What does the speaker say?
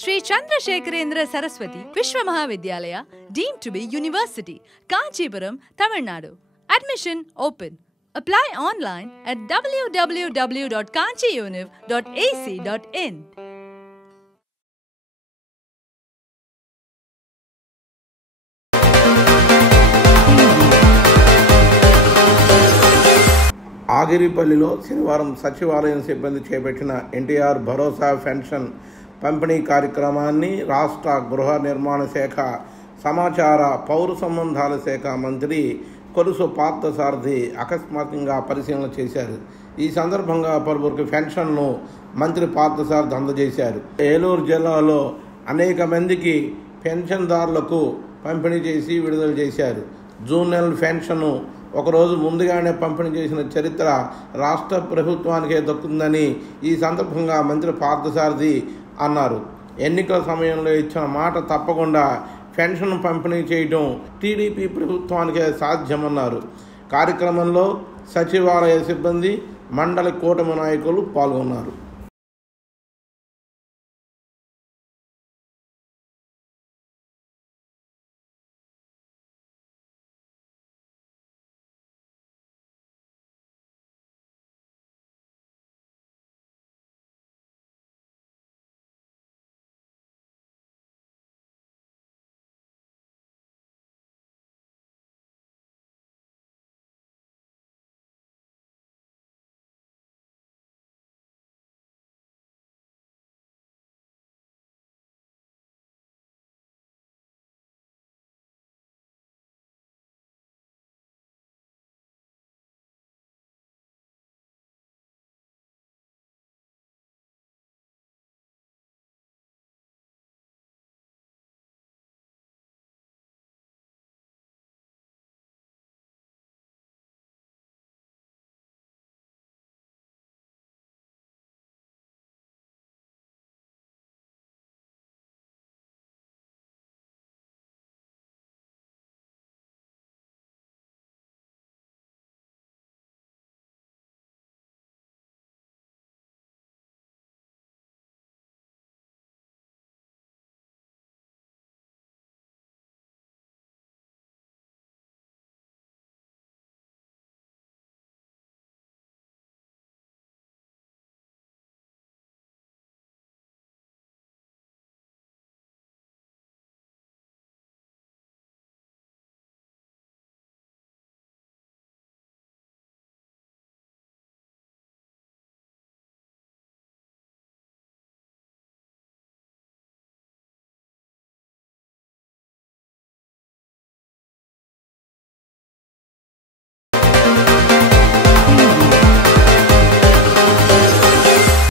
Sri Chandrasekharendra Saraswati Vishwa Mahavidyalaya, deemed to be University, Kanchipuram, Tamil Nadu. Admission open. Apply online at www.kanchiuniv.ac.in. ఆగిరిపల్లిలో శనివారం సచివాలయం సిబ్బంది చేపట్టిన ఎన్టీఆర్ భరోసా pension పంపిణీ కార్యక్రమాన్ని రాష్ట్ర గృహ నిర్మాణ శాఖ, సమాచార పౌర సంబంధాల శాఖ మంత్రి కొలుసు పార్థసారథి అకస్మాత్తుగా పరిశీలన చేశారు. ఈ సందర్భంగా పలువురికి పెన్షన్ను మంత్రి పార్థసారథి అందజేశారు. ఏలూరు జిల్లాలో అనేక మందికి పెన్షన్దారులకు పంపిణీ చేసి విడుదల చేశారు. జూన్ నెల పెన్షన్ను ఒకరోజు ముందుగానే పంపిణీ చేసిన చరిత్ర రాష్ట్ర ప్రభుత్వానికే దక్కుతుందని ఈ సందర్భంగా మంత్రి పార్థసారథి అన్నారు. ఎన్నికల సమయంలో ఇచ్చిన మాట తప్పకుండా పెన్షన్ పంపిణీ చేయడం టీడీపీ ప్రభుత్వానికే సాధ్యమన్నారు. కార్యక్రమంలో సచివాలయ సిబ్బంది, మండలి కూటమి నాయకులు పాల్గొన్నారు.